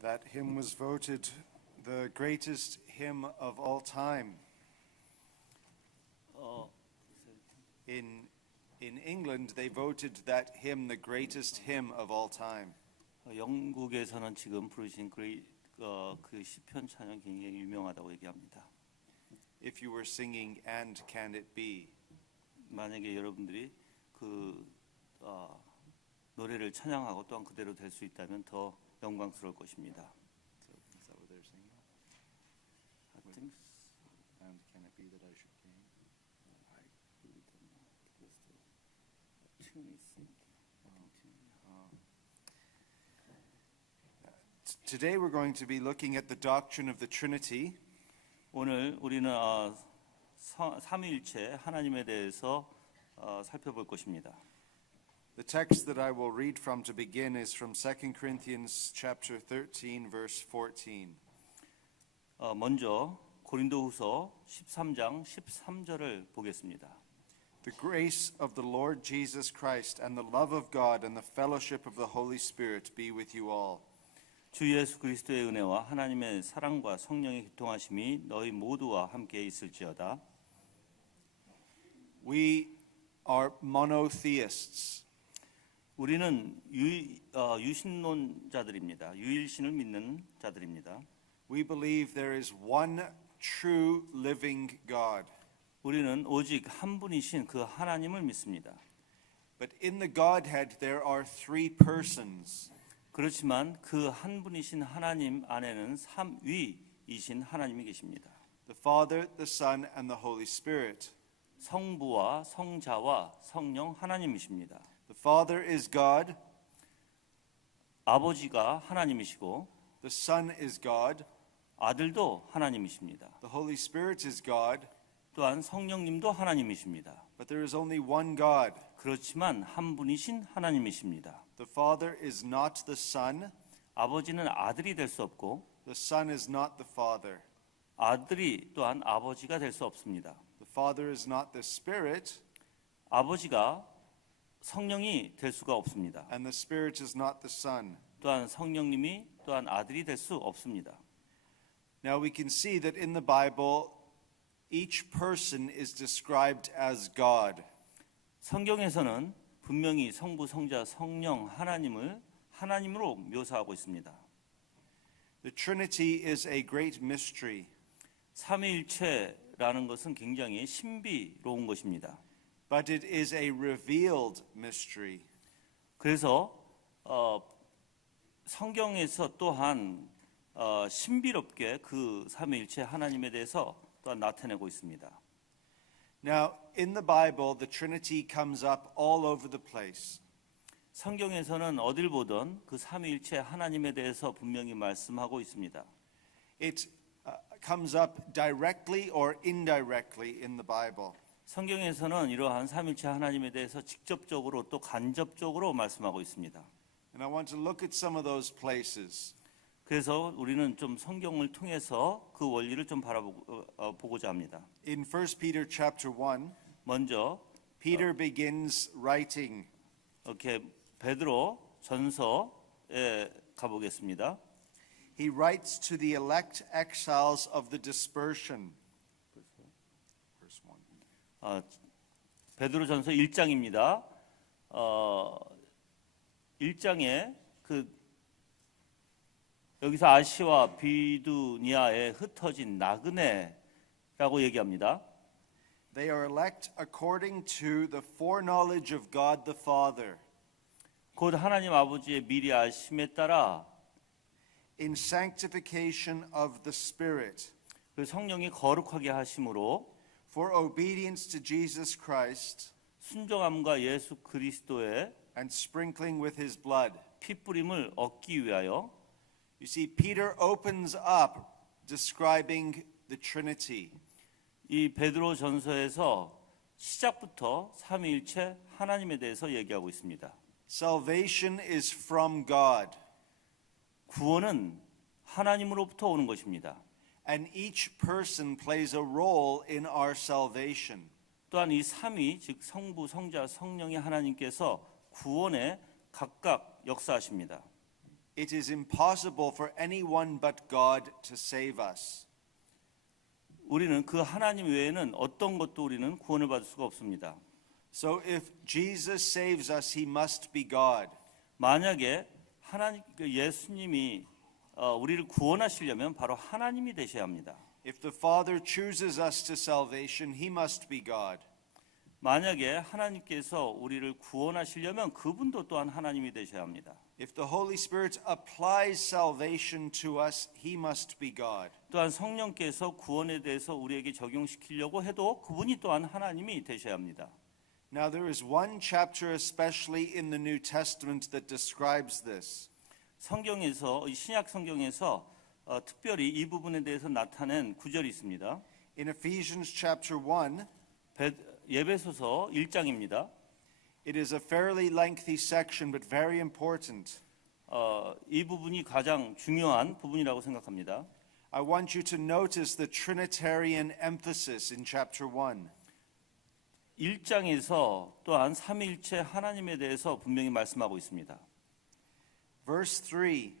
That hymn was voted the greatest hymn of all time. In England, they voted that hymn the greatest hymn of all time. 영국에서는 지금 부르신 그 시편 찬양 굉장히 유명하다고 얘기합니다. If you were singing "And Can It Be," 만약에 여러분들이 노래를 찬양하고 또한 그대로 될 수 있다면 더 영광스러울 것입니다. Is that what they're singing? I think And can it be that I should gain? I really don't know because the tune is Today we're going to be looking at the doctrine of the Trinity. 오늘 우리는 삼위일체 하나님에 대해서 살펴볼 것입니다. The text that I will read from to begin is from 2 Corinthians chapter 13 verse 14. 먼저 고린도후서 13장 13절을 보겠습니다. The grace of the Lord Jesus Christ and the love of God and the fellowship of the Holy Spirit be with you all. 주 예수 그리스도의 은혜와 하나님의 사랑과 성령의 교통하심이 너희 모두와 함께 있을지어다. We are monotheists. 우리는 유신론자들입니다. 유일신을 믿는 자들입니다. We believe there is one true living God. 우리는 오직 한 분이신 그 하나님을 믿습니다. But in the Godhead there are three persons. 그렇지만 그 한 분이신 하나님 안에는 삼위이신 하나님이 계십니다. The Father, the Son, and the Holy Spirit. 성부와 성자와 성령 하나님이십니다. The Father is God. 아버지가 하나님이시고 The Son is God. 아들도 하나님이십니다. The Holy Spirit is God. 또한 성령님도 하나님이십니다. But there is only one God. 그렇지만 한 분이신 하나님이십니다. The Father is not the Son. 아버지는 아들이 될 수 없고 The Son is not the Father. 아들이 또한 아버지가 될 수 없습니다. The Father is not the Spirit. 아버지가 성령이 될 수가 없습니다. And the Spirit is not the Son. 또한 성령님이 또한 아들이 될 수 없습니다. Now we can see that in the Bible each person is described as God. 성경에서는 분명히 성부, 성자, 성령 하나님을 하나님으로 묘사하고 있습니다. The Trinity is a great mystery. 삼위일체라는 것은 굉장히 신비로운 것입니다. But it is a revealed mystery. 그래서 성경에서 또한 신비롭게 그 삼위일체 하나님에 대해서 또한 나타내고 있습니다. Now, in the Bible, the Trinity comes up all over the place. 성경에서는 어딜 보든 그 삼위일체 하나님에 대해서 분명히 말씀하고 있습니다. It comes up directly or indirectly in the Bible. 성경에서는 이러한 삼위일체 하나님에 대해서 직접적으로 또 간접적으로 말씀하고 있습니다. And I want to look at some of those places. 그래서 우리는 좀 성경을 통해서 그 원리를 좀 보고자 합니다. In 1 Peter chapter 1, 먼저 Peter begins writing. 이렇게 베드로 전서에 가보겠습니다. He writes to the elect exiles of the dispersion. Verse 1. 베드로 전서 1장입니다. 1장에 여기서 아시아 비두니아에 흩어진 나그네라고 얘기합니다. They are elect according to the foreknowledge of God the Father. 곧 하나님 아버지의 미리 아심에 따라 In sanctification of the Spirit. 그 성령이 거룩하게 하심으로 For obedience to Jesus Christ. 순종함과 예수 그리스도의 And sprinkling with his blood. 피 뿌림을 얻기 위하여. You see, Peter opens up describing the Trinity. 이 베드로 전서에서 시작부터 삼위일체 하나님에 대해서 얘기하고 있습니다. Salvation is from God. 구원은 하나님으로부터 오는 것입니다. And each person plays a role in our salvation. 또한 이 삼위, 즉 성부, 성자, 성령의 하나님께서 구원에 각각 역사하십니다. it is impossible for anyone but God to save us. 우리는 그 하나님 외에는 어떤 것도 우리는 구원을 받을 수가 없습니다. So if Jesus saves us, he must be God. 만약에 하나님 예수님이 우리를 구원하시려면 바로 하나님이 되셔야 합니다. If the Father chooses us to salvation, he must be God. 만약에 하나님께서 우리를 구원하시려면 그분도 또한 하나님이 되셔야 합니다. If the Holy Spirit applies salvation to us, he must be God. 또한 성령께서 구원에 대해서 우리에게 적용시키려고 해도 그분이 또한 하나님이 되셔야 합니다. Now there is one chapter especially in the New Testament that describes this. 성경에서 신약 성경에서 특별히 이 부분에 대해서 나타낸 구절이 있습니다. In Ephesians chapter 1, 예배소서 1장입니다. it is a fairly lengthy section but very important. 이 부분이 가장 중요한 부분이라고 생각합니다. I want you to notice the Trinitarian emphasis in chapter 1. 1장에서 또한 삼위일체 하나님에 대해서 분명히 말씀하고 있습니다. Verse 3,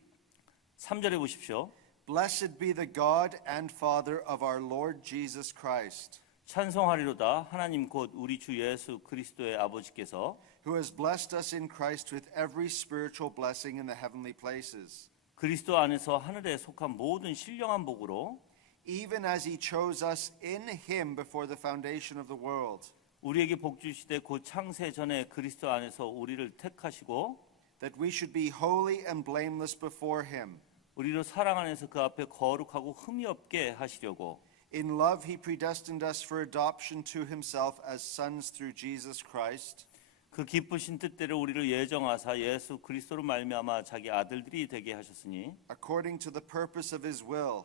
3절에 보십시오. Blessed be the God and Father of our Lord Jesus Christ, 찬송하리로다 하나님 곧 우리 주 예수 그리스도의 아버지께서 who has blessed us in Christ with every spiritual blessing in the heavenly places, 그리스도 안에서 하늘에 속한 모든 신령한 복으로 even as he chose us in him before the foundation of the world, 우리에게 복 주시되 곧 창세 전에 그리스도 안에서 우리를 택하시고 that we should be holy and blameless before him. 우리로 사랑 안에서 그 앞에 거룩하고 흠이 없게 하시려고 In love he predestined us for adoption to himself as sons through Jesus Christ, 그 기쁘신 뜻대로 우리를 예정하사 예수 그리스도로 말미암아 자기 아들들이 되게 하셨으니 according to the purpose of his will,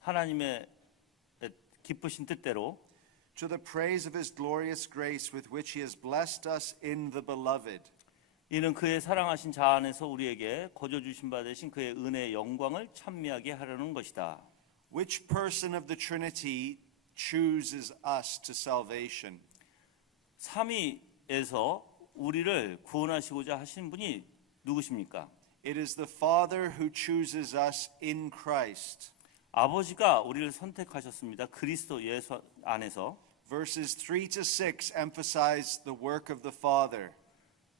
하나님의 기쁘신 뜻대로 to the praise of his glorious grace with which he has blessed us in the beloved. 이는 그의 사랑하신 자 안에서 우리에게 거저 주신 바 되신 그의 은혜의 영광을 찬미하게 하려는 것이다. Which person of the Trinity chooses us to salvation? 삼위에서 우리를 구원하시고자 하신 분이 누구십니까? It is the Father who chooses us in Christ. 아버지가 우리를 선택하셨습니다. 그리스도 예수 안에서. Verses 3 to 6 emphasize the work of the Father.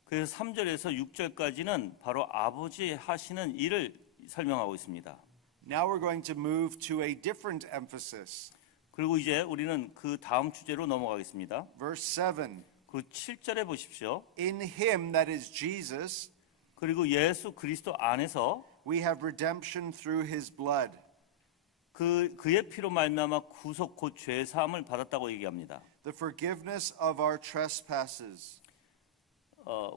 그래서 3절에서 6절까지는 바로 아버지 하시는 일을 설명하고 있습니다. Now we're going to move to a different emphasis. 그리고 이제 우리는 그 다음 주제로 넘어가겠습니다. Verse 7. 그 7절에 보십시오. In him, that is Jesus, 그리고 예수 그리스도 안에서 we have redemption through his blood. 그의 피로 말미암아 구속 곧 죄 사함을 받았다고 얘기합니다. The forgiveness of our trespasses.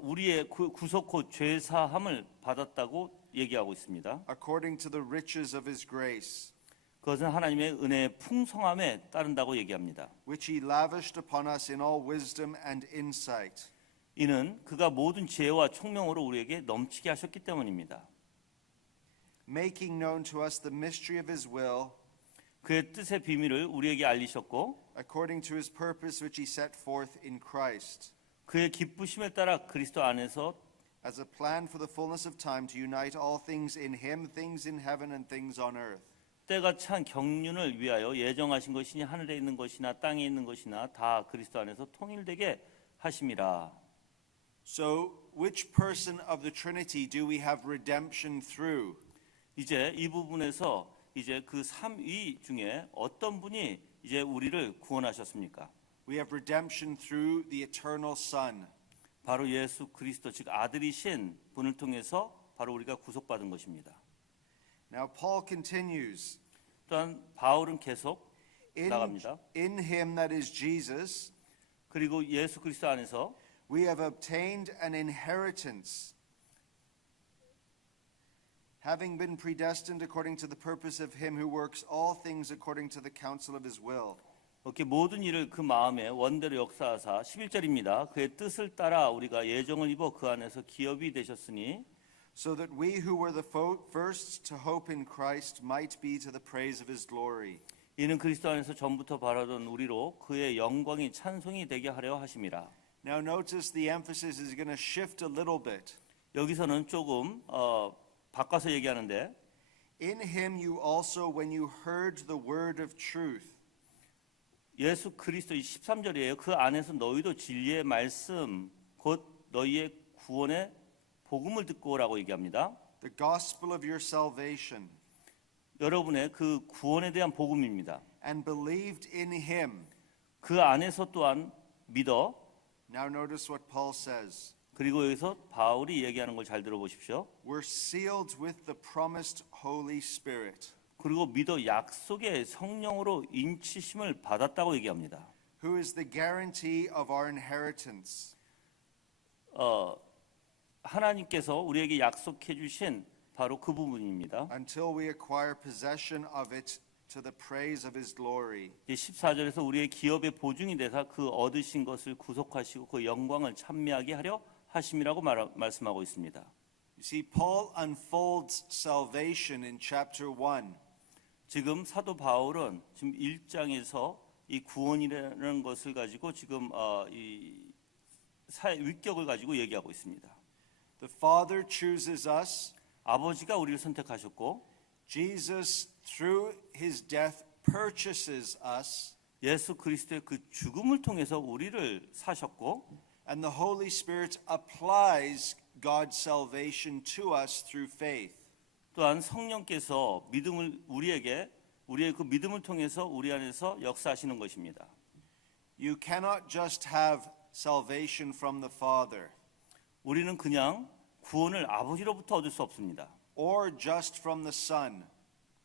우리의 구속 곧 죄 사함을 받았다고 얘기하고 있습니다. According to the riches of his grace, 그것은 하나님의 은혜의 풍성함에 따른다고 얘기합니다. which he lavished upon us in all wisdom and insight. 이는 그가 모든 지혜와 총명으로 우리에게 넘치게 하셨기 때문입니다. Making known to us the mystery of his will, 그의 뜻의 비밀을 우리에게 알리셨고 according to his purpose which he set forth in Christ, 그의 기쁘심에 따라 그리스도 안에서 as a plan for the fullness of time to unite all things in him, things in heaven and things on earth. 때가 찬 경륜을 위하여 예정하신 것이니 하늘에 있는 것이나 땅에 있는 것이나 다 그리스도 안에서 통일되게 하심이라. So, which person of the Trinity do we have redemption through? 이제 이 부분에서 이제 그 삼위 중에 어떤 분이 이제 우리를 구원하셨습니까? We have redemption through the eternal Son. 바로 예수 그리스도 즉 아들이신 분을 통해서 바로 우리가 구속받은 것입니다. Now Paul continues. 또한 바울은 계속 나갑니다. In him, that is Jesus, 그리고 예수 그리스도 안에서 we have obtained an inheritance, having been predestined according to the purpose of him who works all things according to the counsel of his will. 이렇게 모든 일을 그 마음에 원대로 역사하사 11절입니다. 그의 뜻을 따라 우리가 예정을 입어 그 안에서 기업이 되셨으니 So that we who were the first to hope in Christ might be to the praise of his glory. 이는 그리스도 안에서 전부터 바라던 우리로 그의 영광이 찬송이 되게 하려 하심이라. Now notice the emphasis is going to shift a little bit. 여기서는 조금 바꿔서 얘기하는데 In him you also, when you heard the word of truth, 예수 그리스도 13절이에요. 그 안에서 너희도 진리의 말씀 곧 너희의 구원의 복음을 듣고 오라고 얘기합니다. the gospel of your salvation, 여러분의 그 구원에 대한 복음입니다. and believed in him. 그 안에서 또한 믿어. Now notice what Paul says. 그리고 여기서 바울이 얘기하는 걸 잘 들어보십시오. We're sealed with the promised Holy Spirit, 그리고 믿어 약속의 성령으로 인치심을 받았다고 얘기합니다. who is the guarantee of our inheritance. 하나님께서 우리에게 약속해 주신 바로 그 부분입니다. Until we acquire possession of it to the praise of his glory. 14절에서 우리의 기업의 보증이 되사 그 얻으신 것을 구속하시고 그 영광을 찬미하게 하려 하심이라고 말씀하고 있습니다. You see, Paul unfolds salvation in chapter 1. 지금 사도 바울은 지금 1장에서 이 구원이라는 것을 가지고 지금 이 사회 위격을 가지고 얘기하고 있습니다. The Father chooses us. 아버지가 우리를 선택하셨고 Jesus, through his death, purchases us. 예수 그리스도의 그 죽음을 통해서 우리를 사셨고 And the Holy Spirit applies God's salvation to us through faith. 또한 성령께서 믿음을 우리의 그 믿음을 통해서 우리 안에서 역사하시는 것입니다. You cannot just have salvation from the Father, 우리는 그냥 구원을 아버지로부터 얻을 수 없습니다. or just from the Son,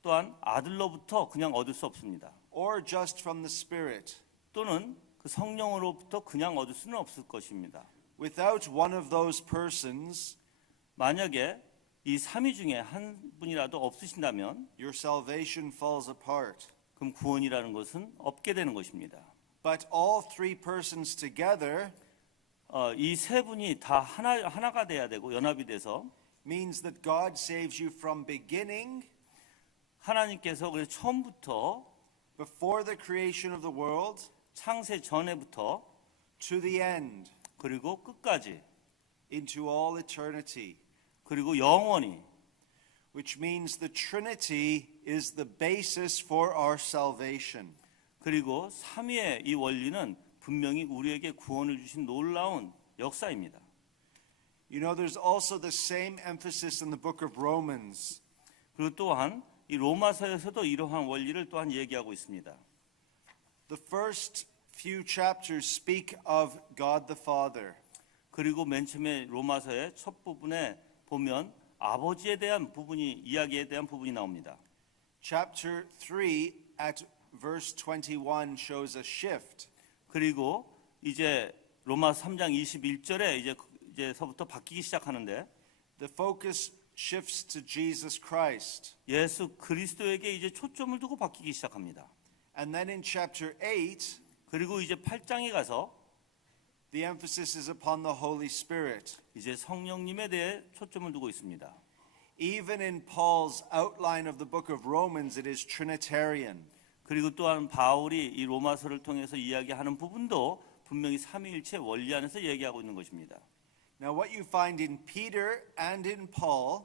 또한 아들로부터 그냥 얻을 수 없습니다. or just from the Spirit. 또는 그 성령으로부터 그냥 얻을 수는 없을 것입니다. Without one of those persons, 만약에 이 삼위 중에 한 분이라도 없으신다면 your salvation falls apart. 그럼 구원이라는 것은 없게 되는 것입니다. But all three persons together 이 세 분이 다 하나가 돼야 되고 연합이 돼서 means that God saves you from beginning, 하나님께서 그래서 처음부터 before the creation of the world, 창세 전에부터 to the end, 그리고 끝까지 into all eternity. 그리고 영원히, Which means the Trinity is the basis for our salvation. 그리고 삼위의 이 원리는 분명히 우리에게 구원을 주신 놀라운 역사입니다. You know, there's also the same emphasis in the book of Romans. 그리고 또한 이 로마서에서도 이러한 원리를 또한 얘기하고 있습니다. The first few chapters speak of God the Father. 그리고 맨 처음에 로마서의 첫 부분에 보면 아버지에 대한 부분이 이야기에 대한 부분이 나옵니다. Chapter 3 at verse 21 shows a shift. 그리고 이제 로마 3장 21절에 이제서부터 바뀌기 시작하는데 The focus shifts to Jesus Christ. 예수 그리스도에게 이제 초점을 두고 바뀌기 시작합니다. And then in chapter 8, 그리고 이제 8장에 가서 the emphasis is upon the Holy Spirit. 이제 성령님에 대해 초점을 두고 있습니다. Even in Paul's outline of the book of Romans, it is Trinitarian. 그리고 또한 바울이 이 로마서를 통해서 이야기하는 부분도 분명히 삼위일체 원리 안에서 얘기하고 있는 것입니다. Now, what you find in Peter and in Paul,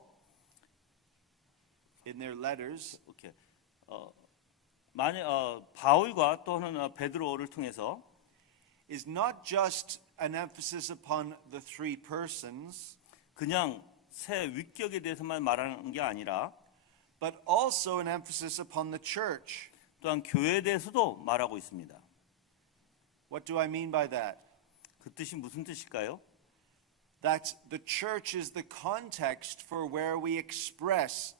in their letters, 오케이. 바울과 또는 베드로를 통해서 is not just an emphasis upon the three persons, 그냥 새 위격에 대해서만 말하는 게 아니라 but also an emphasis upon the church. 또한 교회에 대해서도 말하고 있습니다. What do I mean by that? 그 뜻이 무슨 뜻일까요? That the church is the context for where we express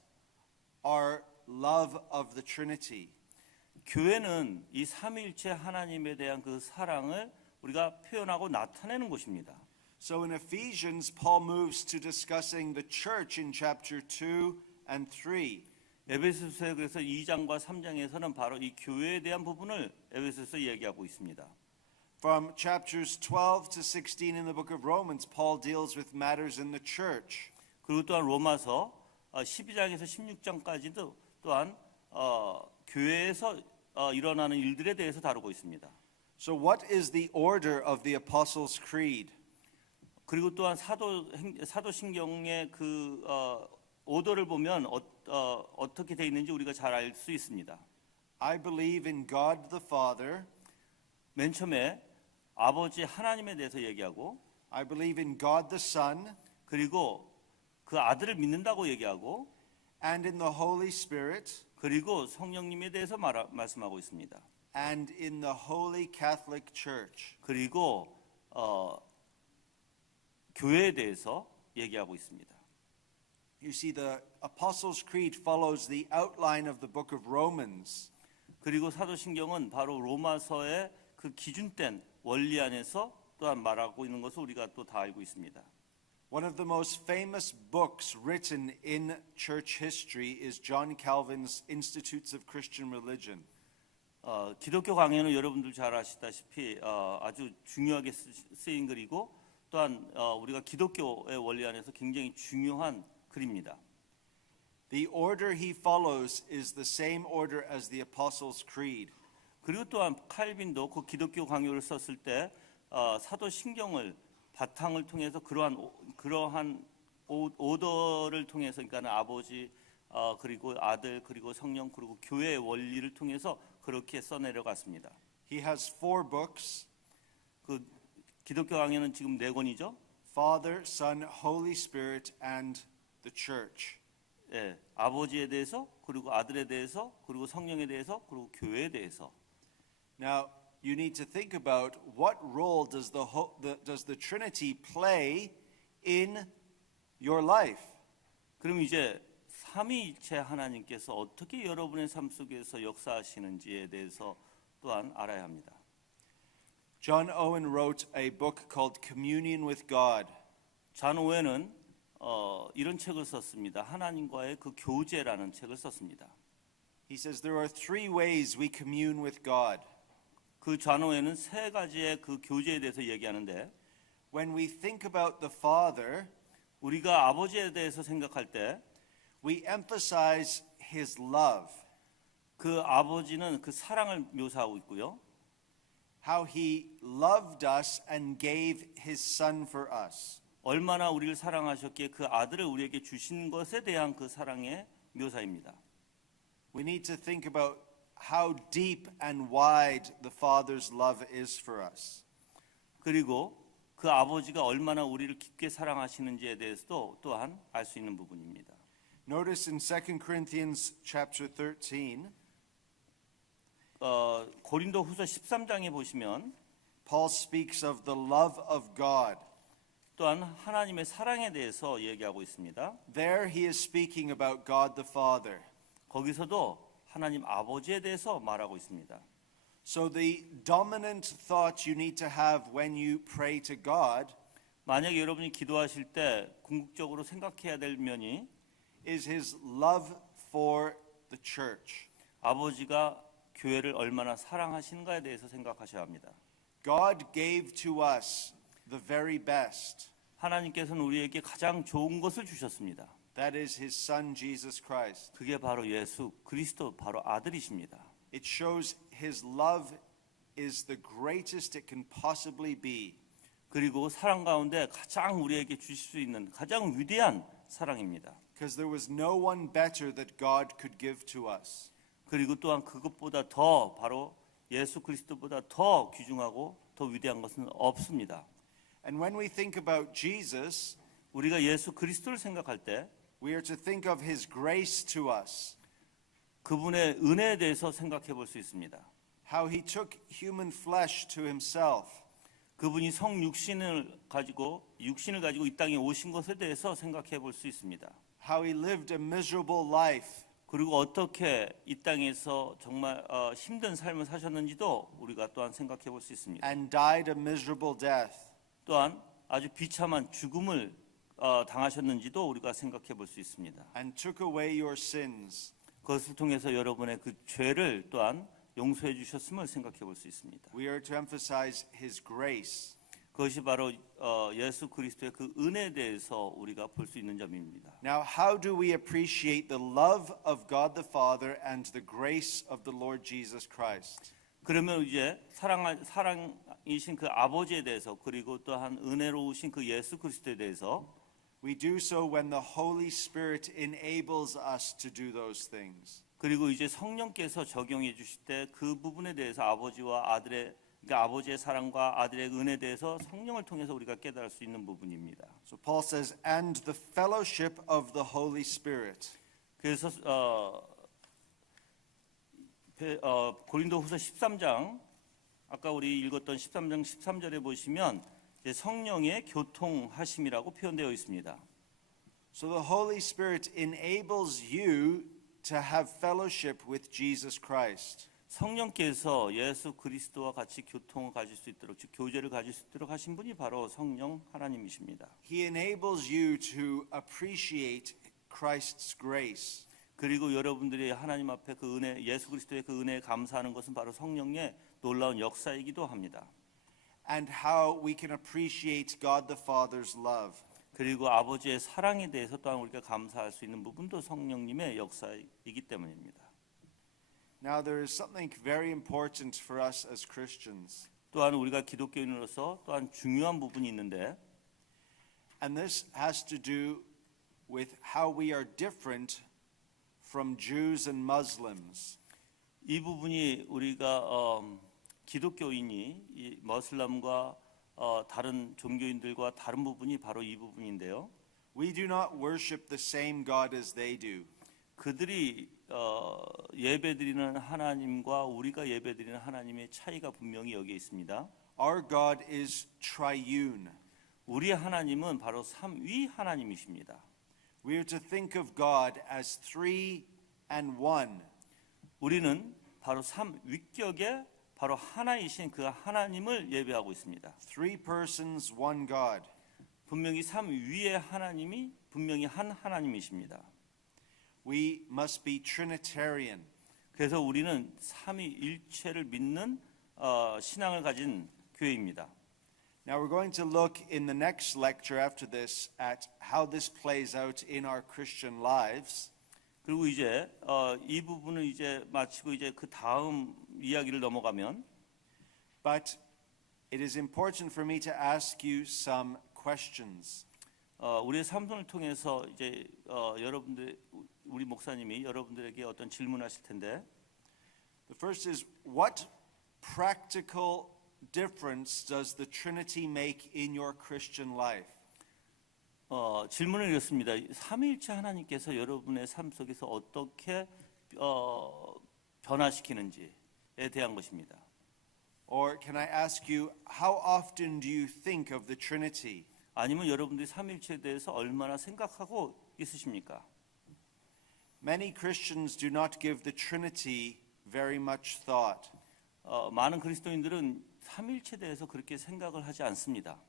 our love of the Trinity. 교회는 이 삼위일체 하나님에 대한 그 사랑을 우리가 표현하고 나타내는 곳입니다. So in Ephesians, Paul moves to discussing the church in chapter 2 and 3. 에베소서에 그래서 2장과 3장에서는 바로 이 교회에 대한 부분을 에베소서 얘기하고 있습니다. From chapters 12 to 16 in the book of Romans, Paul deals with matters in the church. 그리고 또한 로마서 12장에서 16장까지도 또한 교회에서 일어나는 일들에 대해서 다루고 있습니다. So what is the order of the Apostles' Creed? 그리고 또한 사도신경의 그 오더를 보면 어떻게 돼 있는지 우리가 잘 알 수 있습니다. I believe in God the Father. 맨 처음에 아버지 하나님에 대해서 얘기하고 I believe in God the Son 그리고 그 아들을 믿는다고 얘기하고 and in the Holy Spirit 그리고 성령님에 대해서 말씀하고 있습니다. and in the Holy Catholic Church. 그리고 교회에 대해서 얘기하고 있습니다. You see, the Apostles' Creed follows the outline of the book of Romans. 그리고 사도신경은 바로 로마서의 그 기준된 원리 안에서 또한 말하고 있는 것을 우리가 또 다 알고 있습니다. One of the most famous books written in church history is John Calvin's Institutes of Christian Religion. 기독교 강해는 여러분들 잘 아시다시피 아주 중요하게 쓰인 글이고 또한 우리가 기독교의 원리 안에서 굉장히 중요한 글입니다. The order he follows is the same order as the Apostles' Creed. 그리고 또한 칼빈도 그 기독교 강요를 썼을 때 사도신경을 바탕을 통해서 그러한 오더를 통해서 그러니까 아버지 그리고 아들 그리고 성령 그리고 교회의 원리를 통해서 그렇게 써내려갔습니다. He has 4 books: 그 기독교 강요는 지금 4권이죠. Father, Son, Holy Spirit, and the Church. 예, 아버지에 대해서 그리고 아들에 대해서 그리고 성령에 대해서 그리고 교회에 대해서. Now, you need to think about what role does the Trinity play in your life? 그럼 이제 삼위일체 하나님께서 어떻게 여러분의 삶 속에서 역사하시는지에 대해서 또한 알아야 합니다. John Owen wrote a book called Communion with God. 잔 오웬은 이런 책을 썼습니다. 하나님과의 그 교제라는 책을 썼습니다. He says there are 3 ways we commune with God. 그 잔 오웬은 3가지의 그 교제에 대해서 얘기하는데 When we think about the Father, 우리가 아버지에 대해서 생각할 때 we emphasize his love, 그 아버지는 그 사랑을 묘사하고 있고요. how he loved us and gave his son for us. 얼마나 우리를 사랑하셨기에 그 아들을 우리에게 주신 것에 대한 그 사랑의 묘사입니다. We need to think about how deep and wide the Father's love is for us. 그리고 그 아버지가 얼마나 우리를 깊게 사랑하시는지에 대해서도 또한 알 수 있는 부분입니다. Notice in 2 Corinthians chapter 13, 고린도후서 13장에 보시면 Paul speaks of the love of God. 또한 하나님의 사랑에 대해서 얘기하고 있습니다. There he is speaking about God the Father. 거기서도 하나님 아버지에 대해서 말하고 있습니다. So the dominant thought you need to have when you pray to God 만약에 여러분이 기도하실 때 궁극적으로 생각해야 될 면이 is his love for the church. 아버지가 교회를 얼마나 사랑하시는가에 대해서 생각하셔야 합니다. God gave to us the very best. 하나님께서는 우리에게 가장 좋은 것을 주셨습니다. That is his son Jesus Christ. 그게 바로 예수 그리스도 바로 아들이십니다. It shows his love is the greatest it can possibly be. 그리고 사랑 가운데 가장 우리에게 주실 수 있는 가장 위대한 사랑입니다. Because there was no one better that God could give to us. 그리고 또한 그것보다 더 바로 예수 그리스도보다 더 귀중하고 더 위대한 것은 없습니다. And when we think about Jesus, 우리가 예수 그리스도를 생각할 때 we are to think of his grace to us. 그분의 은혜에 대해서 생각해 볼 수 있습니다. How he took human flesh to himself. 그분이 육신을 가지고 이 땅에 오신 것에 대해서 생각해 볼 수 있습니다. How he lived a miserable life. 그리고 어떻게 이 땅에서 정말 힘든 삶을 사셨는지도 우리가 또한 생각해 볼 수 있습니다. And died a miserable death. 또한 아주 비참한 죽음을 당하셨는지도 우리가 생각해 볼 수 있습니다. And took away your sins. 그것을 통해서 여러분의 그 죄를 또한 용서해 주셨음을 생각해 볼 수 있습니다. We are to emphasize his grace. 그것이 바로 예수 그리스도의 그 은혜에 대해서 우리가 볼 수 있는 점입니다. Now, how do we appreciate the love of God the Father and the grace of the Lord Jesus Christ? 그러면 이제 사랑이신 그 아버지에 대해서 그리고 또한 은혜로우신 그 예수 그리스도에 대해서 We do so when the Holy Spirit enables us to do those things. 그리고 이제 성령께서 적용해 주실 때 그 부분에 대해서 아버지와 아들의 그러니까 아버지의 사랑과 아들의 은혜에 대해서 성령을 통해서 우리가 깨달을 수 있는 부분입니다. So Paul says, and the fellowship of the Holy Spirit. 그래서 고린도후서 13장 아까 우리 읽었던 13장 13절에 보시면 이제 성령의 교통하심이라고 표현되어 있습니다. So the Holy Spirit enables you to have fellowship with Jesus Christ. 성령께서 예수 그리스도와 같이 교통을 가질 수 있도록 즉 교제를 가질 수 있도록 하신 분이 바로 성령 하나님이십니다. He enables you to appreciate Christ's grace. 그리고 여러분들이 하나님 앞에 그 은혜 예수 그리스도의 그 은혜에 감사하는 것은 바로 성령의 놀라운 역사이기도 합니다. And how we can appreciate God the Father's love. 그리고 아버지의 사랑에 대해서 또한 우리가 감사할 수 있는 부분도 성령님의 역사이기 때문입니다. Now there is something very important for us as Christians. 또한 우리가 기독교인으로서 또한 중요한 부분이 있는데 And this has to do with how we are different from Jews and Muslims. 이 부분이 우리가 기독교인이 이 머슬람과 다른 종교인들과 다른 부분이 바로 이 부분인데요. We do not worship the same God as they do. 그들이 예배드리는 하나님과 우리가 예배드리는 하나님의 차이가 분명히 여기에 있습니다. Our God is triune. 우리 하나님은 바로 삼위 하나님이십니다. We are to think of God as three and one. 우리는 바로 삼위격의 바로 하나이신 그 하나님을 예배하고 있습니다. Three persons, one God. 분명히 삼위의 하나님이 분명히 한 하나님이십니다. We must be Trinitarian. 그래서 우리는 삼위일체를 믿는 신앙을 가진 교회입니다. Now we're going to look in the next lecture after this at how this plays out in our Christian lives. 그리고 이제 이 부분을 이제 마치고 이제 그 다음 이야기를 넘어가면 But it is important for me to ask you some questions. 우리의 삶을 통해서 이제 여러분들 우리 목사님이 여러분들에게 어떤 질문하실 텐데 The first is, what practical difference does the Trinity make in your Christian life? 질문을 이렇습니다. 삼위일체 하나님께서 여러분의 삶 속에서 어떻게 변화시키는지에 대한 것입니다. Or can I ask you, how often do you think of the Trinity? 아니면 여러분들이 삼위일체에 대해서 얼마나 생각하고 있으십니까? Many Christians do not give the Trinity very much thought. 많은 그리스도인들은 삼위일체에 대해서 그렇게 생각을 하지 않습니다.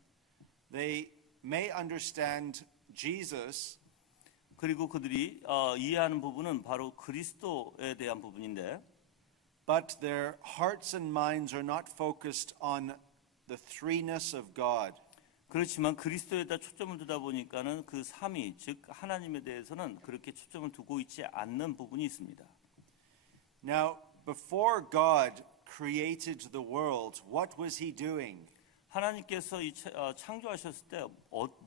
They may understand Jesus, 그리고 그들이 이해하는 부분은 바로 그리스도에 대한 부분인데 but their hearts and minds are not focused on the threeness of God. 그렇지만 그리스도에다 초점을 두다 보니까는 그 삼위 즉 하나님에 대해서는 그렇게 초점을 두고 있지 않는 부분이 있습니다. Now, before God created the world, what was he doing? 하나님께서 창조하셨을 때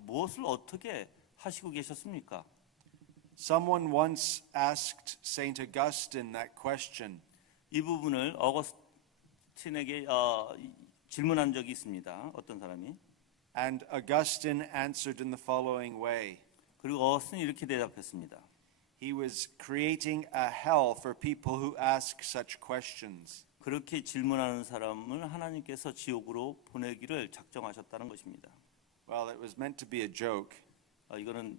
무엇을 어떻게 하시고 계셨습니까? Someone once asked Saint Augustine that question. 이 부분을 어거스틴에게 질문한 적이 있습니다. 어떤 사람이? And Augustine answered in the following way. 그리고 어거스틴이 이렇게 대답했습니다. He was creating a hell for people who ask such questions. 그렇게 질문하는 사람을 하나님께서 지옥으로 보내기를 작정하셨다는 것입니다. Well, it was meant to be a joke. 이거는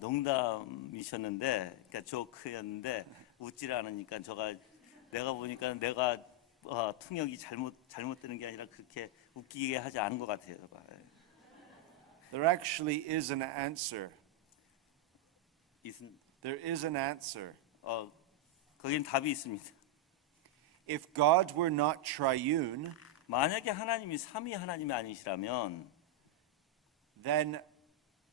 농담이셨는데, 그러니까 조크였는데 웃지를 않으니까 내가 보니까 내가 통역이 잘못되는 게 아니라 그렇게 웃기게 하지 않은 것 같아요. There actually is an answer. There is an answer. 거긴 답이 있습니다. If God were not triune, 만약에 하나님이 삼위 하나님이 아니시라면 then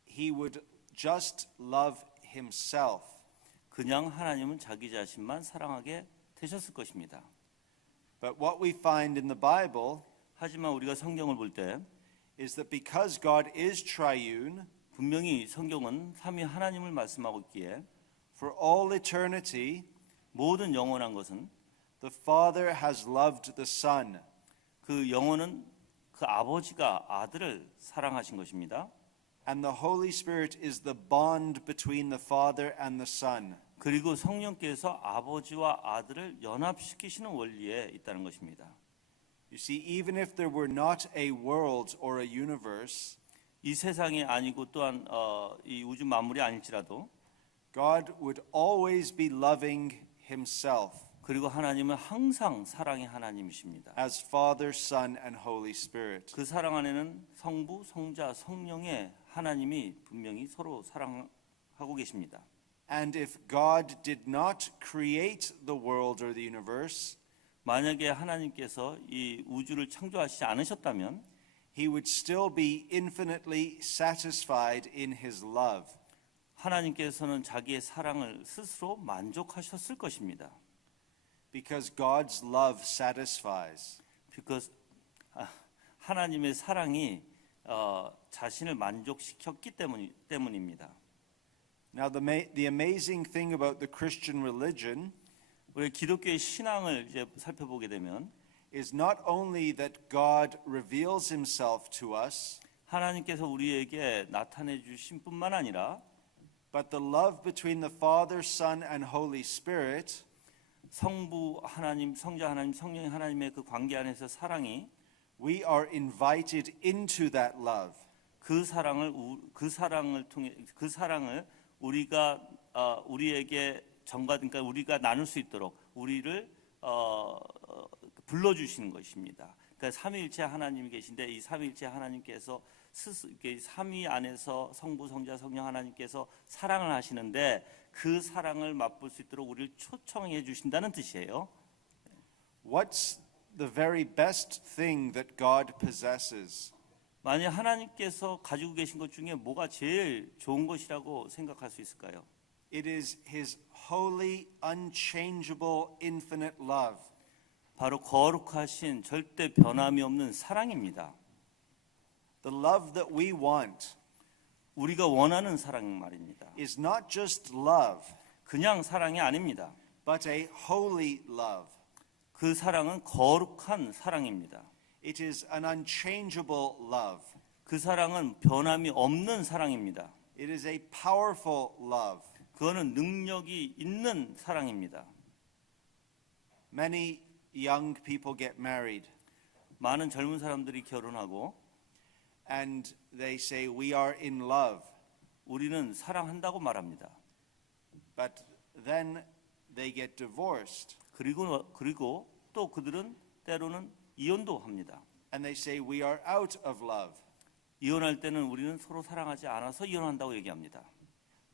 he would just love himself. 그냥 하나님은 자기 자신만 사랑하게 되셨을 것입니다. But what we find in the Bible 하지만 우리가 성경을 볼 때 is that because God is triune, 분명히 성경은 삼위 하나님을 말씀하고 있기에 for all eternity, 모든 영원한 것은 the Father has loved the Son. 그 영혼은 그 아버지가 아들을 사랑하신 것입니다. And the Holy Spirit is the bond between the Father and the Son. 그리고 성령께서 아버지와 아들을 연합시키시는 원리에 있다는 것입니다. You see, even if there were not a world or a universe, 이 세상이 아니고 또한 이 우주 만물이 아닐지라도 God would always be loving himself 그리고 하나님은 항상 사랑의 하나님이십니다. as Father, Son, and Holy Spirit. 그 사랑 안에는 성부, 성자, 성령의 하나님이 분명히 서로 사랑하고 계십니다. And if God did not create the world or the universe, 만약에 하나님께서 이 우주를 창조하시지 않으셨다면 he would still be infinitely satisfied in his love. 하나님께서는 자기의 사랑을 스스로 만족하셨을 것입니다. Because God's love satisfies. Because 하나님의 사랑이 자신을 만족시켰기 때문입니다. Now, the amazing thing about the Christian religion 우리 기독교의 신앙을 이제 살펴보게 되면 is not only that God reveals himself to us, 하나님께서 우리에게 나타내 주신 뿐만 아니라 but the love between the Father, Son, and Holy Spirit 성부 하나님, 성자 하나님, 성령 하나님의 그 관계 안에서 사랑이 we are invited into that love. 그 사랑을 통해 그 사랑을 우리가 우리에게 전가니까 우리가 나눌 수 있도록 우리를 불러 주시는 것입니다. 그러니까 삼위일체 하나님이 계신데 이 삼위일체 하나님께서 삼위 안에서 성부, 성자, 성령 하나님께서 사랑을 하시는데 그 사랑을 맛볼 수 있도록 우리를 초청해 주신다는 뜻이에요. What's the very best thing that God possesses? 만약 하나님께서 가지고 계신 것 중에 뭐가 제일 좋은 것이라고 생각할 수 있을까요? It is his holy, unchangeable, infinite love. 바로 거룩하신 절대 변함이 없는 사랑입니다. The love that we want 우리가 원하는 사랑 말입니다. is not just love, 그냥 사랑이 아닙니다. but a holy love. 그 사랑은 거룩한 사랑입니다. It is an unchangeable love. 그 사랑은 변함이 없는 사랑입니다. It is a powerful love. 그거는 능력이 있는 사랑입니다. Many young people get married 많은 젊은 사람들이 결혼하고 and they say, we are in love. 우리는 사랑한다고 말합니다. But then they get divorced 그리고 또 그들은 때로는 이혼도 합니다. and they say, we are out of love. 이혼할 때는 우리는 서로 사랑하지 않아서 이혼한다고 얘기합니다.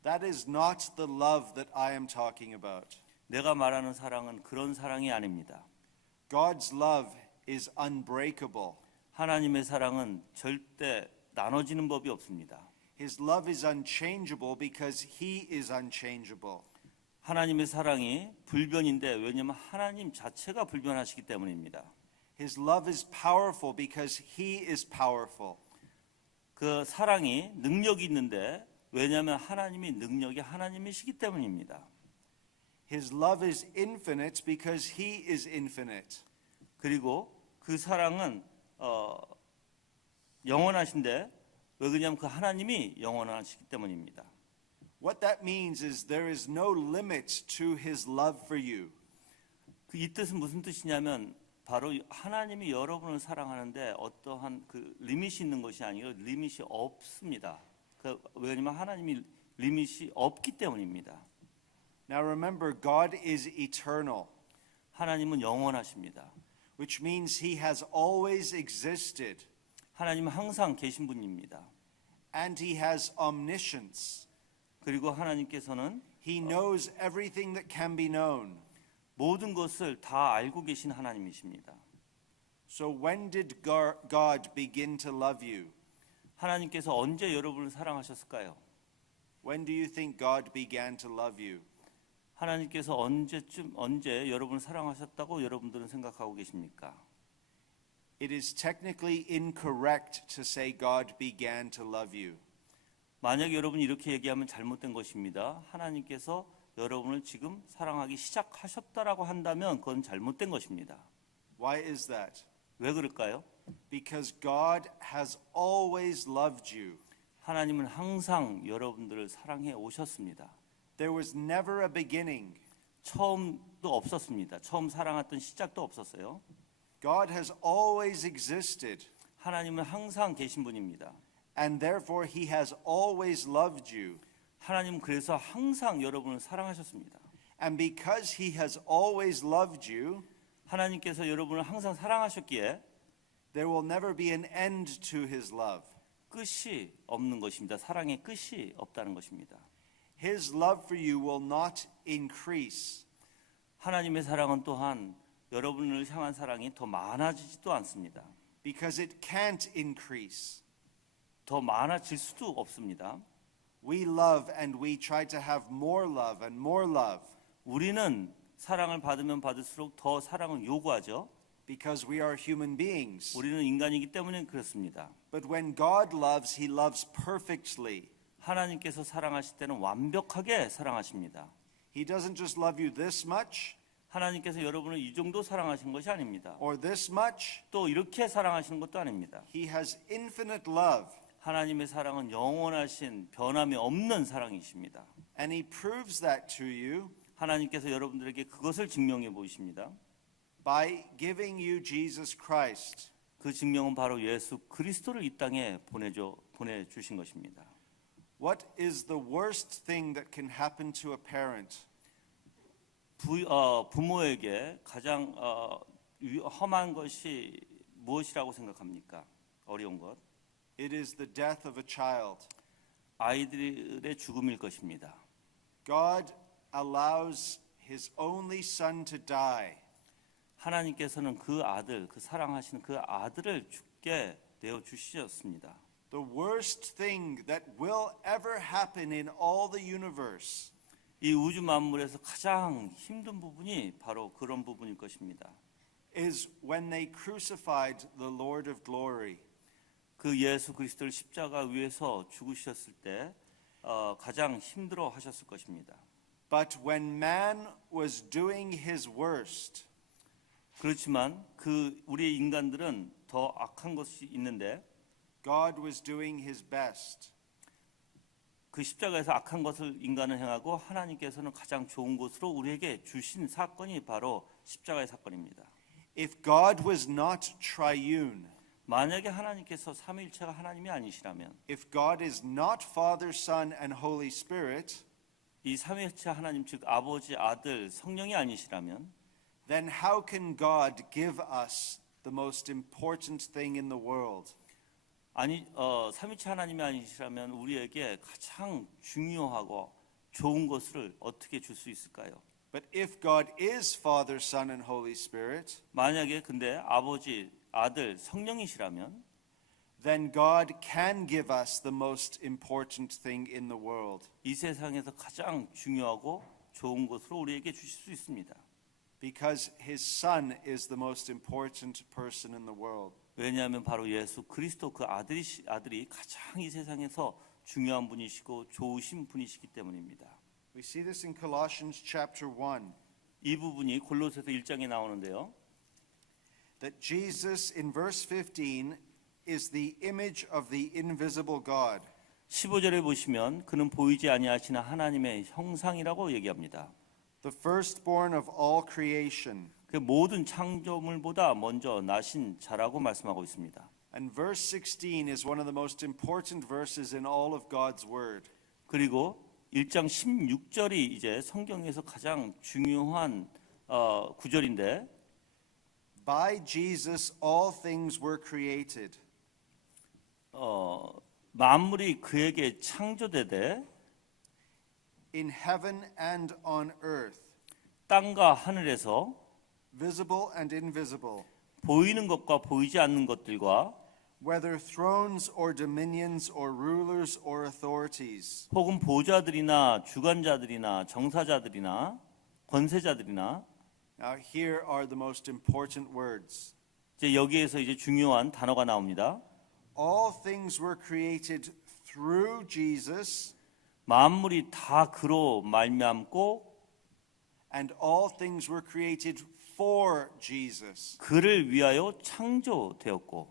That is not the love that I am talking about. 내가 말하는 사랑은 그런 사랑이 아닙니다. God's love is unbreakable. 하나님의 사랑은 절대 나눠지는 법이 없습니다. His love is unchangeable because he is unchangeable. 하나님의 사랑이 불변인데 왜냐하면 하나님 자체가 불변하시기 때문입니다. His love is powerful because he is powerful. 그 사랑이 능력이 있는데 왜냐하면 하나님이 능력이 하나님이시기 때문입니다. His love is infinite because he is infinite. 그리고 그 사랑은 영원하신데 왜 그러냐면 그 하나님이 영원하시기 때문입니다. What that means is there is no limit to his love for you. 이 뜻은 무슨 뜻이냐면 바로 하나님이 여러분을 사랑하는데 어떠한 그 리밋이 있는 것이 아니고 리밋이 없습니다. 왜냐하면 하나님이 리밋이 없기 때문입니다. Now remember, God is eternal, 하나님은 영원하십니다. which means he has always existed, 하나님은 항상 계신 분입니다. and he has omniscience. 그리고 하나님께서는 He knows everything that can be known. 모든 것을 다 알고 계신 하나님이십니다. So when did God begin to love you? 하나님께서 언제 여러분을 사랑하셨을까요? When do you think God began to love you? 하나님께서 언제 여러분을 사랑하셨다고 여러분들은 생각하고 계십니까? it is technically incorrect to say God began to love you. 만약 여러분이 이렇게 얘기하면 잘못된 것입니다. 하나님께서 여러분을 지금 사랑하기 시작하셨다라고 한다면 그건 잘못된 것입니다. Why is that? 왜 그럴까요? Because God has always loved you. 하나님은 항상 여러분들을 사랑해 오셨습니다. There was never a beginning. 처음도 없었습니다. 처음 사랑했던 시작도 없었어요. God has always existed, 하나님은 항상 계신 분입니다. and therefore He has always loved you. 하나님은 그래서 항상 여러분을 사랑하셨습니다. And because He has always loved you, 하나님께서 여러분을 항상 사랑하셨기에 there will never be an end to His love. 끝이 없는 것입니다. 사랑의 끝이 없다는 것입니다. His love for you will not increase. 하나님의 사랑은 또한 여러분을 향한 사랑이 더 많아지지도 않습니다. Because it can't increase. 더 많아질 수도 없습니다. We love and we try to have more love and more love 우리는 사랑을 받으면 받을수록 더 사랑을 요구하죠. because we are human beings. 우리는 인간이기 때문에 그렇습니다. But when God loves, He loves perfectly. 하나님께서 사랑하실 때는 완벽하게 사랑하십니다. He doesn't just love you this much 하나님께서 여러분을 이 정도 사랑하신 것이 아닙니다. or this much. 또 이렇게 사랑하시는 것도 아닙니다. He has infinite love, 하나님의 사랑은 영원하신 변함이 없는 사랑이십니다. and He proves that to you 하나님께서 여러분들에게 그것을 증명해 보이십니다. by giving you Jesus Christ. 그 증명은 바로 예수 그리스도를 이 땅에 보내주신 것입니다. What is the worst thing that can happen to a parent? 부모에게 가장 험한 것이 무엇이라고 생각합니까? 어려운 것. It is the death of a child. 아이들의 죽음일 것입니다. God allows His only Son to die. 하나님께서는 그 아들, 그 사랑하시는 그 아들을 죽게 내어 주셨습니다. The worst thing that will ever happen in all the universe 이 우주 만물에서 가장 힘든 부분이 바로 그런 부분일 것입니다. is when they crucified the Lord of glory. 그 예수 그리스도를 십자가 위에서 죽으셨을 때 가장 힘들어 하셨을 것입니다. But when man was doing his worst, 그렇지만 우리의 인간들은 더 악한 것이 있는데 God was doing his best. 그 십자가에서 악한 것을 인간은 행하고 하나님께서는 가장 좋은 것으로 우리에게 주신 사건이 바로 십자가의 사건입니다. If God was not triune, 만약에 하나님께서 삼위일체가 하나님이 아니시라면 if God is not Father, Son, and Holy Spirit, 이 삼위일체 하나님 즉 아버지, 아들, 성령이 아니시라면 then how can God give us the most important thing in the world? 삼위일체 하나님이 아니시라면 우리에게 가장 중요하고 좋은 것을 어떻게 줄 수 있을까요? But if God is Father, Son, and Holy Spirit, 만약에 근데 아버지, 아들, 성령이시라면 then God can give us the most important thing in the world. 이 세상에서 가장 중요하고 좋은 것으로 우리에게 주실 수 있습니다. Because His Son is the most important person in the world. 왜냐하면 바로 예수 그리스도 그 아들이 가장 이 세상에서 중요한 분이시고 좋으신 분이시기 때문입니다. We see this in Colossians chapter 1, 이 부분이 골로새서 1장에 나오는데요. that Jesus in verse 15 is the image of the invisible God. 15절에 보시면 그는 보이지 아니하시는 하나님의 형상이라고 얘기합니다. The firstborn of all creation. 그 모든 창조물보다 먼저 나신 자라고 말씀하고 있습니다. And verse 16 is one of the most important verses in all of God's word. 그리고 1장 16절이 이제 성경에서 가장 중요한 구절인데 By Jesus all things were created. 만물이 그에게 창조되되 In heaven and on earth, 땅과 하늘에서 visible and invisible, 보이는 것과 보이지 않는 것들과 whether thrones or dominions or rulers or authorities. 혹은 보좌들이나 주관자들이나 정사자들이나 권세자들이나 Now here are the most important words. 이제 여기에서 이제 중요한 단어가 나옵니다. All things were created through Jesus, 만물이 다 그로 말미암고 and all things were created for Jesus. 그를 위하여 창조되었고.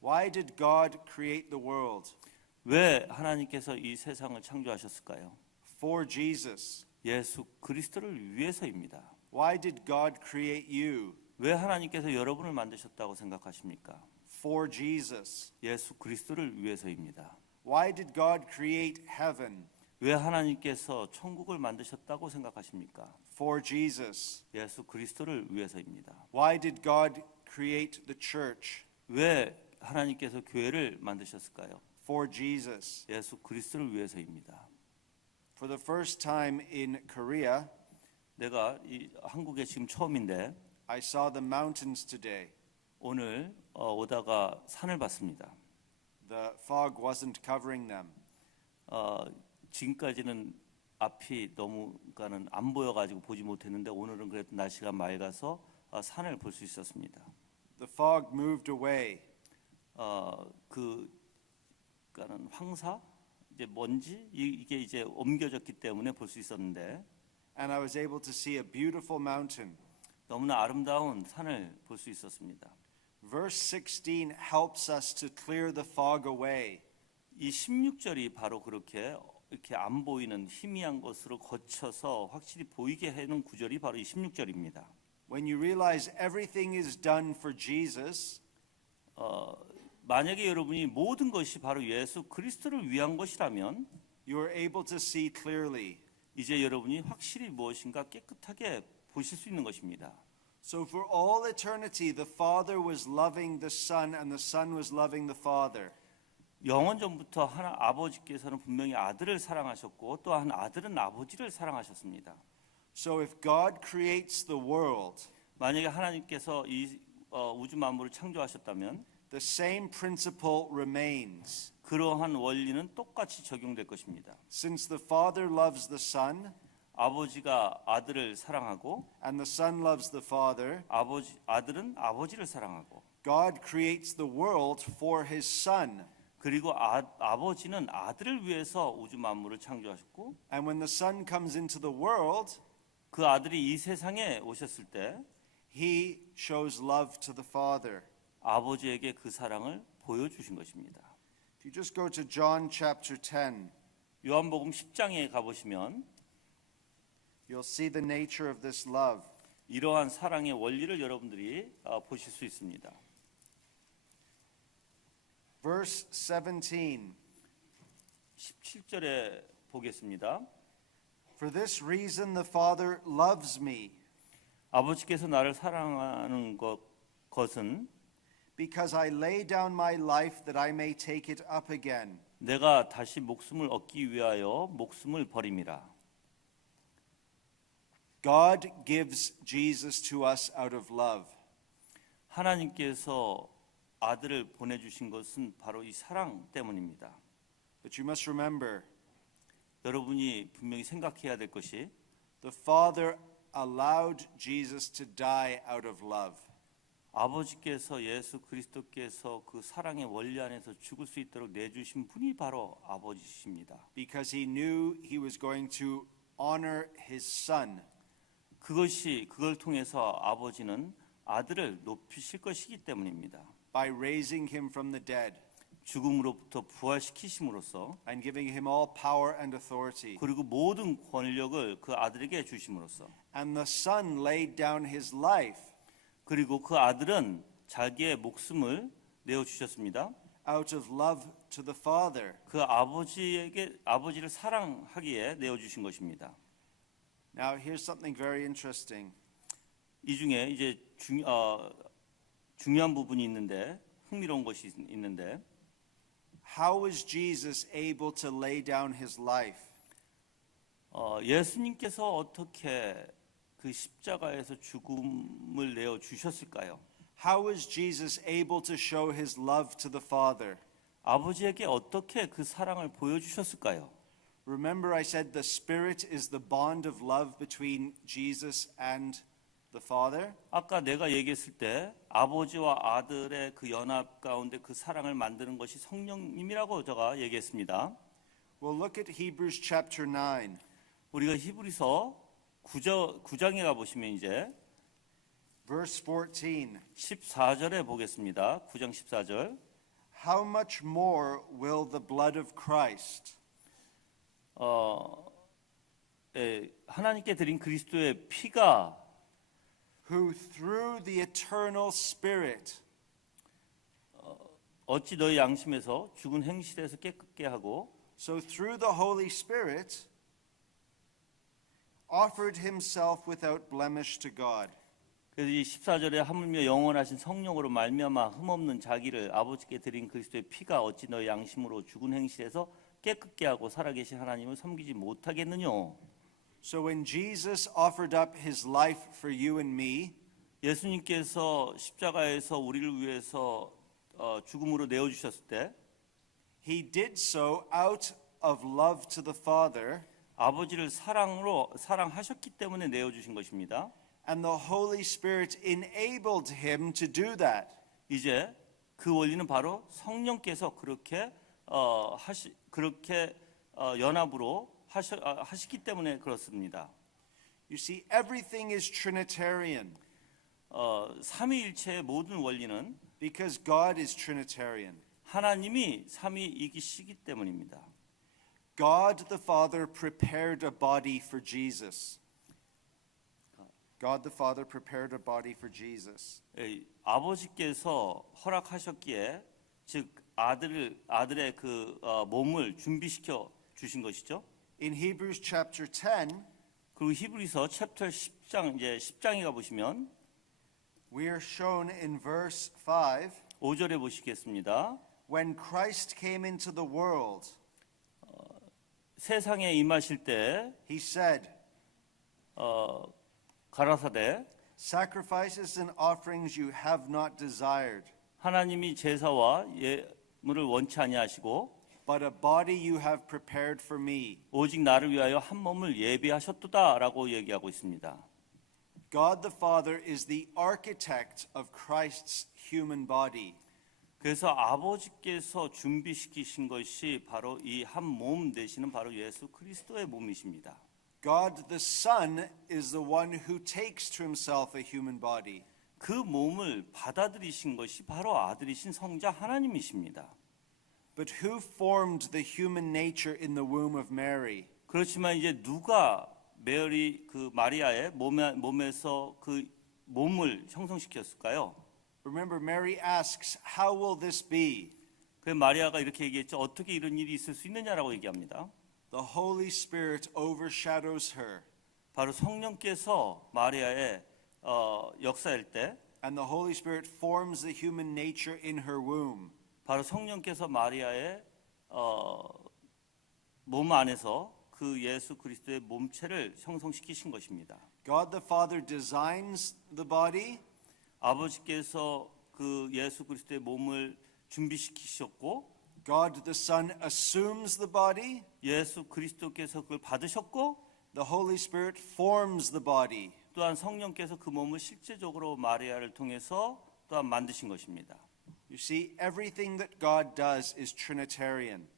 Why did God create the world? 왜 하나님께서 이 세상을 창조하셨을까요? For Jesus. 예수 그리스도를 위해서입니다. Why did God create you? 왜 하나님께서 여러분을 만드셨다고 생각하십니까? For Jesus. 예수 그리스도를 위해서입니다. Why did God create heaven? 왜 하나님께서 천국을 만드셨다고 생각하십니까? For Jesus. 예수 그리스도를 위해서입니다. Why did God create the church? 왜 하나님께서 교회를 만드셨을까요? For Jesus. 예수 그리스도를 위해서입니다. For the first time in Korea, 내가 이 한국에 지금 처음인데 I saw the mountains today. 오늘 오다가 산을 봤습니다. The fog wasn't covering them. 지금까지는 앞이 너무가는 안 보여가지고 보지 못했는데 오늘은 그래도 날씨가 맑아서 산을 볼 수 있었습니다. The fog moved away. 그니까는 황사, 이제 먼지 이게 이제 옮겨졌기 때문에 볼 수 있었는데 And I was able to see a beautiful mountain. 너무나 아름다운 산을 볼 수 있었습니다. Verse 16 helps us to clear the fog away. 이 16절이 바로 그렇게 이렇게 안 보이는 희미한 것으로 거쳐서 확실히 보이게 하는 구절이 바로 이 16절입니다. When you realize everything is done for Jesus, 만약에 여러분이 모든 것이 바로 예수 그리스도를 위한 것이라면 you are able to see clearly. 이제 여러분이 확실히 무엇인가 깨끗하게 보실 수 있는 것입니다. So for all eternity, the Father was loving the Son and the Son was loving the Father. 영원 전부터 하나 아버지께서는 분명히 아들을 사랑하셨고 또한 아들은 아버지를 사랑하셨습니다. So if God creates the world, 만약에 하나님께서 이 우주 만물을 창조하셨다면 the same principle remains. 그러한 원리는 똑같이 적용될 것입니다. Since the Father loves the Son 아버지가 아들을 사랑하고 and the Son loves the Father, 아들은 아버지를 사랑하고 God creates the world for His Son. 그리고 아버지는 아들을 위해서 우주 만물을 창조하셨고 And when the Son comes into the world, 그 아들이 이 세상에 오셨을 때 He shows love to the Father. 아버지에게 그 사랑을 보여주신 것입니다. If you just go to John chapter 10, 요한복음 10장에 가보시면 you'll see the nature of this love. 이러한 사랑의 원리를 여러분들이 보실 수 있습니다. Verse 17. 17절에 보겠습니다. For this reason the Father loves me, 아버지께서 나를 사랑하는 것은 because I lay down my life that I may take it up again. 내가 다시 목숨을 얻기 위하여 목숨을 버림이라. God gives Jesus to us out of love. 하나님께서 아들을 보내주신 것은 바로 이 사랑 때문입니다. But you must remember, 여러분이 분명히 생각해야 될 것이 the Father allowed Jesus to die out of love. 아버지께서 예수 그리스도께서 그 사랑의 원리 안에서 죽을 수 있도록 내주신 분이 바로 아버지십니다. Because he knew he was going to honor his son. 그걸 통해서 아버지는 아들을 높이실 것이기 때문입니다. By raising him from the dead 죽음으로부터 부활시키심으로써 and giving him all power and authority. 그리고 모든 권력을 그 아들에게 주심으로써 And the son laid down his life 그리고 그 아들은 자기의 목숨을 내어 주셨습니다. out of love to the Father. 그 아버지를 사랑하기에 내어 주신 것입니다. Now here's something very interesting. 이 중에 이제 중요한 부분이 있는데 흥미로운 것이 있는데 How was Jesus able to lay down his life? 예수님께서 어떻게 그 십자가에서 죽음을 내어 주셨을까요? How was Jesus able to show his love to the Father? 아버지에게 어떻게 그 사랑을 보여주셨을까요? Remember I said the Spirit is the bond of love between Jesus and the the Father, 아까 내가 얘기했을 때 아버지와 아들의 그 연합 가운데 그 사랑을 만드는 것이 성령님이라고 제가 얘기했습니다. we'll look at Hebrews chapter 9. 우리가 히브리서 9장에 가보시면 이제 Verse 14. 14절에 보겠습니다. 9장 14절. How much more will the blood of Christ, 하나님께 드린 그리스도의 피가 who through the eternal Spirit 어찌 너희 양심에서 죽은 행실에서 깨끗게 하고 so through the Holy Spirit offered himself without blemish to God. 그래서 이 14절에 하물며 영원하신 성령으로 말미암아 흠없는 자기를 아버지께 드린 그리스도의 피가 어찌 너희 양심으로 죽은 행실에서 깨끗게 하고 살아계신 하나님을 섬기지 못하겠느냐. So when Jesus offered up his life for you and me, 예수님께서 십자가에서 우리를 위해서 죽음으로 내어주셨을 때 he did so out of love to the Father, 아버지를 사랑하셨기 때문에 내어주신 것입니다. and the Holy Spirit enabled him to do that. 이제 그 원리는 바로 성령께서 그렇게 연합으로 하시기 때문에 그렇습니다. You see, everything is Trinitarian 삼위일체의 모든 원리는 because God is Trinitarian. 하나님이 삼위이기시기 때문입니다. God the Father prepared a body for Jesus. God the Father prepared a body for Jesus. 아버지께서 허락하셨기에 즉 아들의 그 몸을 준비시켜 주신 것이죠. In Hebrews chapter 10, 그리고 히브리서 챕터 10장 이제 10장에 가 보시면 we are shown in verse 5, 5절에 보시겠습니다. when Christ came into the world, 세상에 임하실 때 he said, 가라사대 sacrifices and offerings you have not desired, 하나님이 제사와 예물을 원치 아니하시고 but a body you have prepared for me. 오직 나를 위하여 한 몸을 예비하셨도다라고 얘기하고 있습니다. God the Father is the architect of Christ's human body. 그래서 아버지께서 준비시키신 것이 바로 이 한 몸 되시는 바로 예수 그리스도의 몸이십니다. God the Son is the one who takes to himself a human body. 그 몸을 받아들이신 것이 바로 아들이신 성자 하나님이십니다. But who formed the human nature in the womb of Mary? 그렇지만 이제 누가 마리아의 몸에서 그 몸을 형성시켰을까요? Remember, Mary asks, how will this be? 그 마리아가 이렇게 얘기했죠. 어떻게 이런 일이 있을 수 있느냐라고 얘기합니다. The Holy Spirit overshadows her, 바로 성령께서 마리아의 역사일 때 and the Holy Spirit forms the human nature in her womb. 바로 성령께서 마리아의 몸 안에서 그 예수 그리스도의 몸체를 형성시키신 것입니다. God the Father designs the body, 아버지께서 그 예수 그리스도의 몸을 준비시키셨고 God the Son assumes the body, 예수 그리스도께서 그걸 받으셨고 the Holy Spirit forms the body. 또한 성령께서 그 몸을 실제적으로 마리아를 통해서 또한 만드신 것입니다. You see, everything that God does is Trinitarian.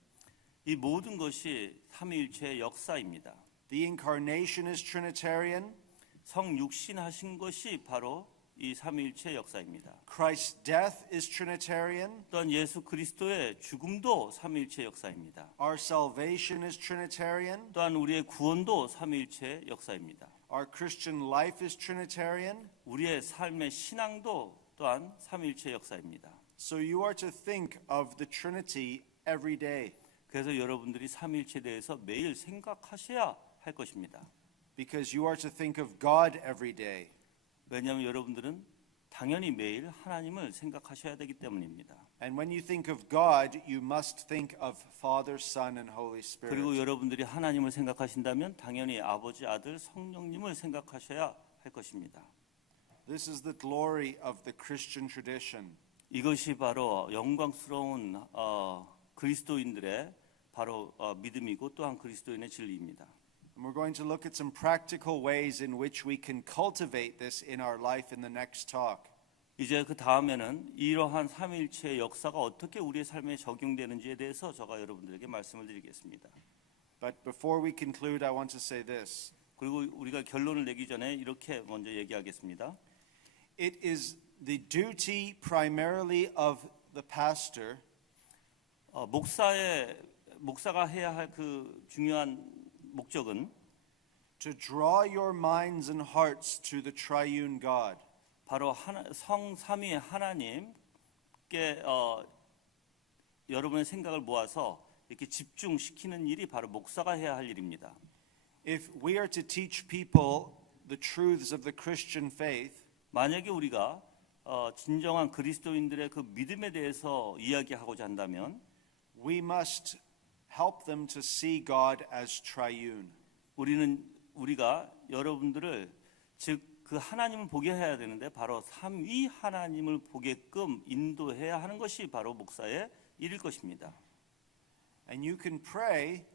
이 모든 것이 삼위일체의 역사입니다. The incarnation is Trinitarian. 성육신하신 것이 바로 이 삼위일체의 역사입니다. Christ's death is Trinitarian. 또한 예수 그리스도의 죽음도 삼위일체의 역사입니다. Our salvation is Trinitarian. 또한 우리의 구원도 삼위일체의 역사입니다. Our Christian life is Trinitarian. 우리의 삶의 신앙도 또한 삼위일체의 역사입니다. So you are to think of the Trinity every day, 그래서 여러분들이 삼위일체에 대해서 매일 생각하셔야 할 것입니다. because you are to think of God every day. 왜냐하면 여러분들은 당연히 매일 하나님을 생각하셔야 되기 때문입니다. And when you think of God, you must think of Father, Son, and Holy Spirit. 그리고 여러분들이 하나님을 생각하신다면 당연히 아버지, 아들, 성령님을 생각하셔야 할 것입니다. This is the glory of the Christian tradition. 이것이 바로 영광스러운 그리스도인들의 바로 믿음이고 또한 그리스도인의 진리입니다. And we're going to look at some practical ways in which we can cultivate this in our life in the next talk. 이제 그 다음에는 이러한 삼위일체의 역사가 어떻게 우리의 삶에 적용되는지에 대해서 제가 여러분들에게 말씀을 드리겠습니다. But before we conclude, I want to say this. 그리고 우리가 결론을 내기 전에 이렇게 먼저 얘기하겠습니다. It is the duty primarily of the pastor 목사가 해야 할 그 중요한 목적은 to draw your minds and hearts to the triune God. 바로 성삼위의 하나님께 여러분의 생각을 모아서 이렇게 집중시키는 일이 바로 목사가 해야 할 일입니다. If we are to teach people the truths of the Christian faith, 만약에 우리가 진정한 그리스도인들의 그 믿음에 대해서 이야기하고자 한다면 we must help them to see God as triune. 우리가 여러분들을 즉 그 하나님을 보게 해야 되는데 바로 삼위 하나님을 보게끔 인도해야 하는 것이 바로 목사의 일일 것입니다. And you can pray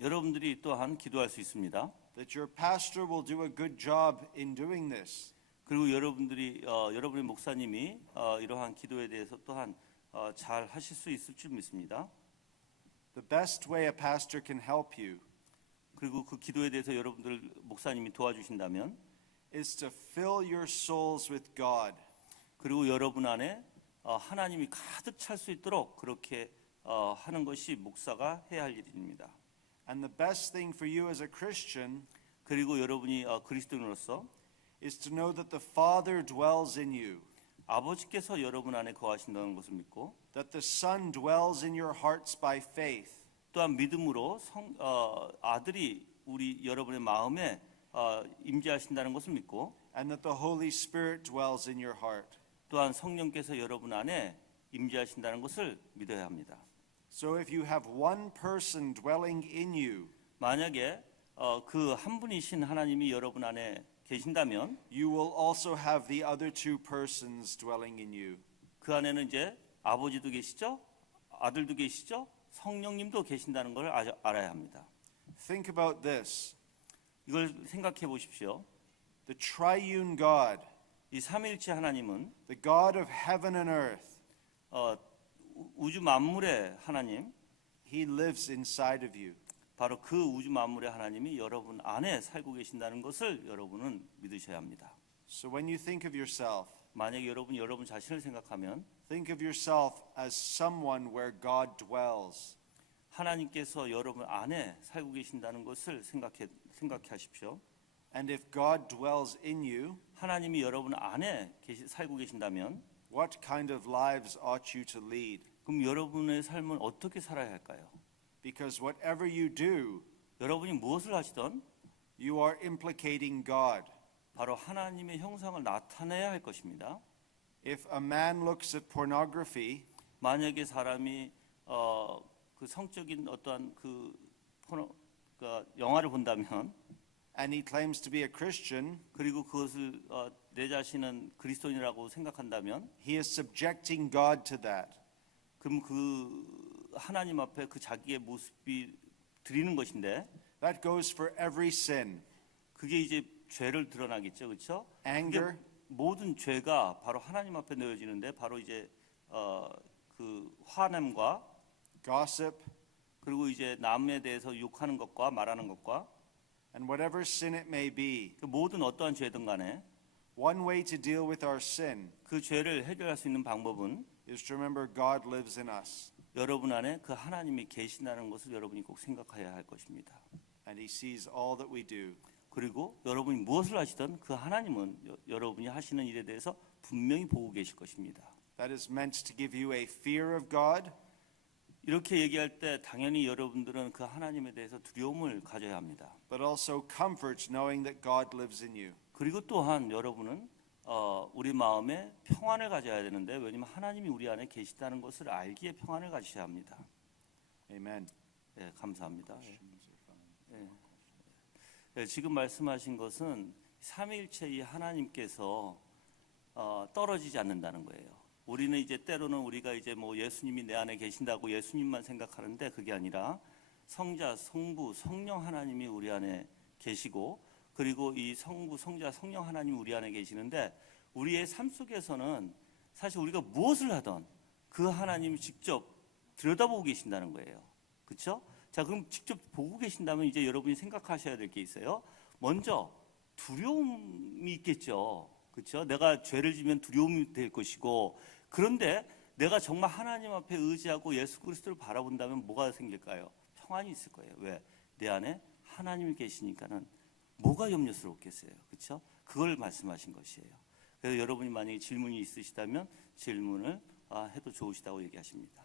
여러분들이 또한 기도할 수 있습니다. that your pastor will do a good job in doing this. 그리고 여러분의 목사님이 이러한 기도에 대해서 또한 잘 하실 수 있을 줄 믿습니다. The best way a pastor can help you 그리고 그 기도에 대해서 여러분들 목사님이 도와주신다면 is to fill your souls with God. 그리고 여러분 안에 하나님이 가득 찰 수 있도록 그렇게 하는 것이 목사가 해야 할 일입니다. And the best thing for you as a Christian 그리고 여러분이 그리스도인으로서 is to know that the Father dwells in you, 아버지께서 여러분 안에 거하신다는 것을 믿고 that the Son dwells in your hearts by faith, 또한 믿음으로 아들이 여러분의 마음에 임재하신다는 것을 믿고 and that the Holy Spirit dwells in your heart. 또한 성령께서 여러분 안에 임재하신다는 것을 믿어야 합니다. So if you have one person dwelling in you, 만약에 그 한 분이신 하나님이 여러분 안에 계신다면 you will also have the other two persons dwelling in you. 그 안에는 이제 아버지도 계시죠, 아들도 계시죠, 성령님도 계신다는 걸 알아야 합니다. Think about this. 이걸 생각해 보십시오. The triune God, 이 삼위일체 하나님은 the God of heaven and earth, 우주 만물의 하나님, He lives inside of you. 바로 그 우주 만물의 하나님이 여러분 안에 살고 계신다는 것을 여러분은 믿으셔야 합니다. So when you think of yourself, 만약에 여러분 자신을 생각하면 think of yourself as someone where God dwells. 하나님께서 여러분 안에 살고 계신다는 것을 생각하십시오. And if God dwells in you, 하나님이 여러분 안에 살고 계신다면 what kind of lives ought you to lead? 그럼 여러분의 삶은 어떻게 살아야 할까요? Because whatever you do, 여러분이 무엇을 하시던 you are implicating God. 바로 하나님의 형상을 나타내야 할 것입니다. If a man looks at pornography, 만약에 사람이 그 성적인 어떠한 영화를 본다면 and he claims to be a Christian, 그리고 그것을 내 자신은 그리스도인이라고 생각한다면 he is subjecting God to that. 그럼 그 하나님 앞에 그 자기의 모습이 드리는 것인데 That goes for every sin. 그게 이제 죄를 드러나겠죠, 그렇죠? Anger, 모든 죄가 바로 하나님 앞에 놓여지는데 바로 이제 그 화냄과 gossip, 그리고 이제 남에 대해서 욕하는 것과 말하는 것과 and whatever sin it may be. 그 모든 어떠한 죄든 간에 One way to deal with our sin 그 죄를 해결할 수 있는 방법은 is to remember God lives in us 여러분 안에 그 하나님이 계신다는 것을 여러분이 꼭 생각해야 할 것입니다. and he sees all that we do. 그리고 여러분이 무엇을 하시든 그 하나님은 여러분이 하시는 일에 대해서 분명히 보고 계실 것입니다. That is meant to give you a fear of God, 이렇게 얘기할 때 당연히 여러분들은 그 하나님에 대해서 두려움을 가져야 합니다. but also comfort knowing that God lives in you. 그리고 또한 여러분은 우리 마음에 평안을 가져야 되는데 왜냐하면 하나님이 우리 안에 계시다는 것을 알기에 평안을 가지셔야 합니다. Amen. 네, 감사합니다. 네, 지금 말씀하신 것은 삼위일체 이 하나님께서 떨어지지 않는다는 거예요. 우리는 이제 때로는 우리가 이제 뭐 예수님이 내 안에 계신다고 예수님만 생각하는데 그게 아니라 성자, 성부, 성령 하나님이 우리 안에 계시고, 그리고 이 성부, 성자, 성령 하나님이 우리 안에 계시는데, 우리의 삶 속에서는 사실 우리가 무엇을 하던 그 하나님이 직접 들여다보고 계신다는 거예요. 그렇죠? 자, 그럼 직접 보고 계신다면 이제 여러분이 생각하셔야 될 게 있어요. 먼저 두려움이 있겠죠. 그렇죠? 내가 죄를 지면 두려움이 될 것이고, 그런데 내가 정말 하나님 앞에 의지하고 예수 그리스도를 바라본다면 뭐가 생길까요? 평안이 있을 거예요. 왜? 내 안에 하나님이 계시니까는 뭐가 염려스럽겠어요. 그렇죠? 그걸 말씀하신 것이에요. 그래서 여러분이 만약에 질문이 있으시다면 질문을 해도 좋으시다고 얘기하십니다.